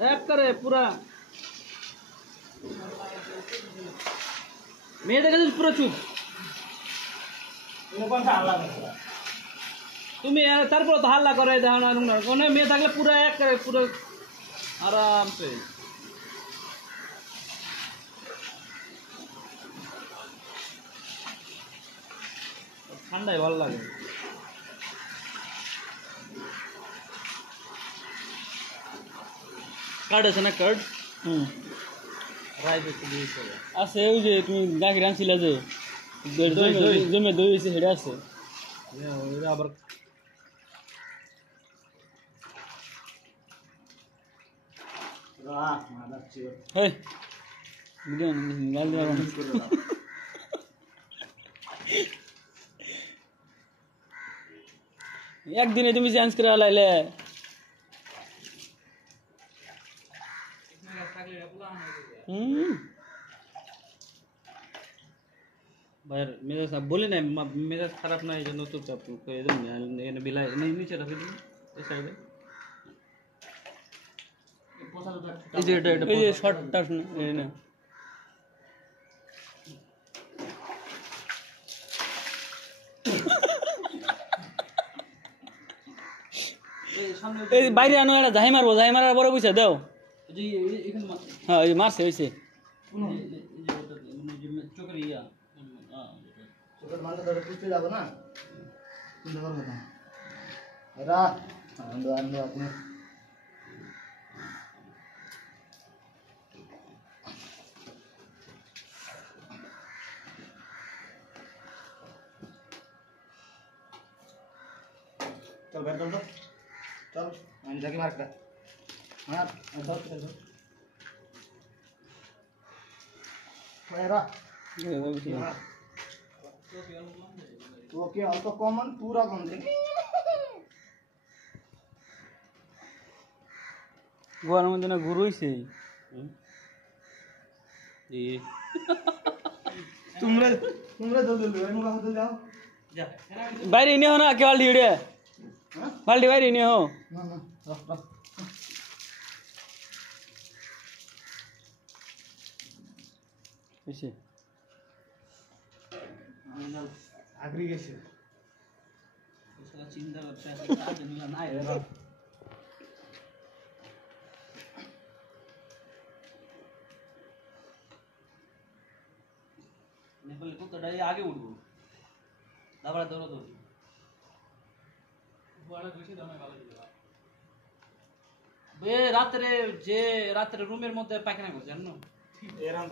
এক করে পুরা মেয়েদের কাছে পুরো চুপ তুমি তারপর তো হাল্লা করে দেখো না কোনো মেয়ে থাকলে পুরো এক করে পুরো আরামসে ঠান্ডায় ভালো লাগে কার্ড আছে না কার্ড আছে ওই যে তুমি গাখি আনছিলা যে জমে দই হয়েছে সেটা আছে আবার একদিনে তুমি চেঞ্জ করে লাইলে ভাই মেজাজ বলি না মেজাজ খারাপ না এই জন্য চুপচাপ এখানে বিলাই নিচে রাখি দিন এই সাইডে এই যে শর্টটা এই না এই বাইরে আনো একটা ঝাই মারবো ঝাই মারার পরে বুঝে দাও হ্যাঁ এই মারছে হয়েছে চোখের ইয়া চোখের মারলে ধরে বুঝতে যাবো না চিন্তা করবো না এরা আনন্দ আনন্দ আপনি चल बैठ चल चल मैं जाके मार कर मार चल चल तो क्या तो कॉमन पूरा कौन दे গোয়ার মধ্যে না গুরু হইছে तुमरे तुमरे दो दो मुका दो जाओ যা বাইরে নিয়ে হো না কে বাল্টি উড়ে বাল্টি বাইরে নিয়ে হো ना ना रख रख হইছে आगरी गेছে চিন্তা করতে আজ নিলা নাই নেপালে কুত্তাটা আগে উঠবো তারপরে দৌড়ো দৌড়ি রাত্রে যে রাত্রে রুমের মধ্যে পায়খানা করছে জানো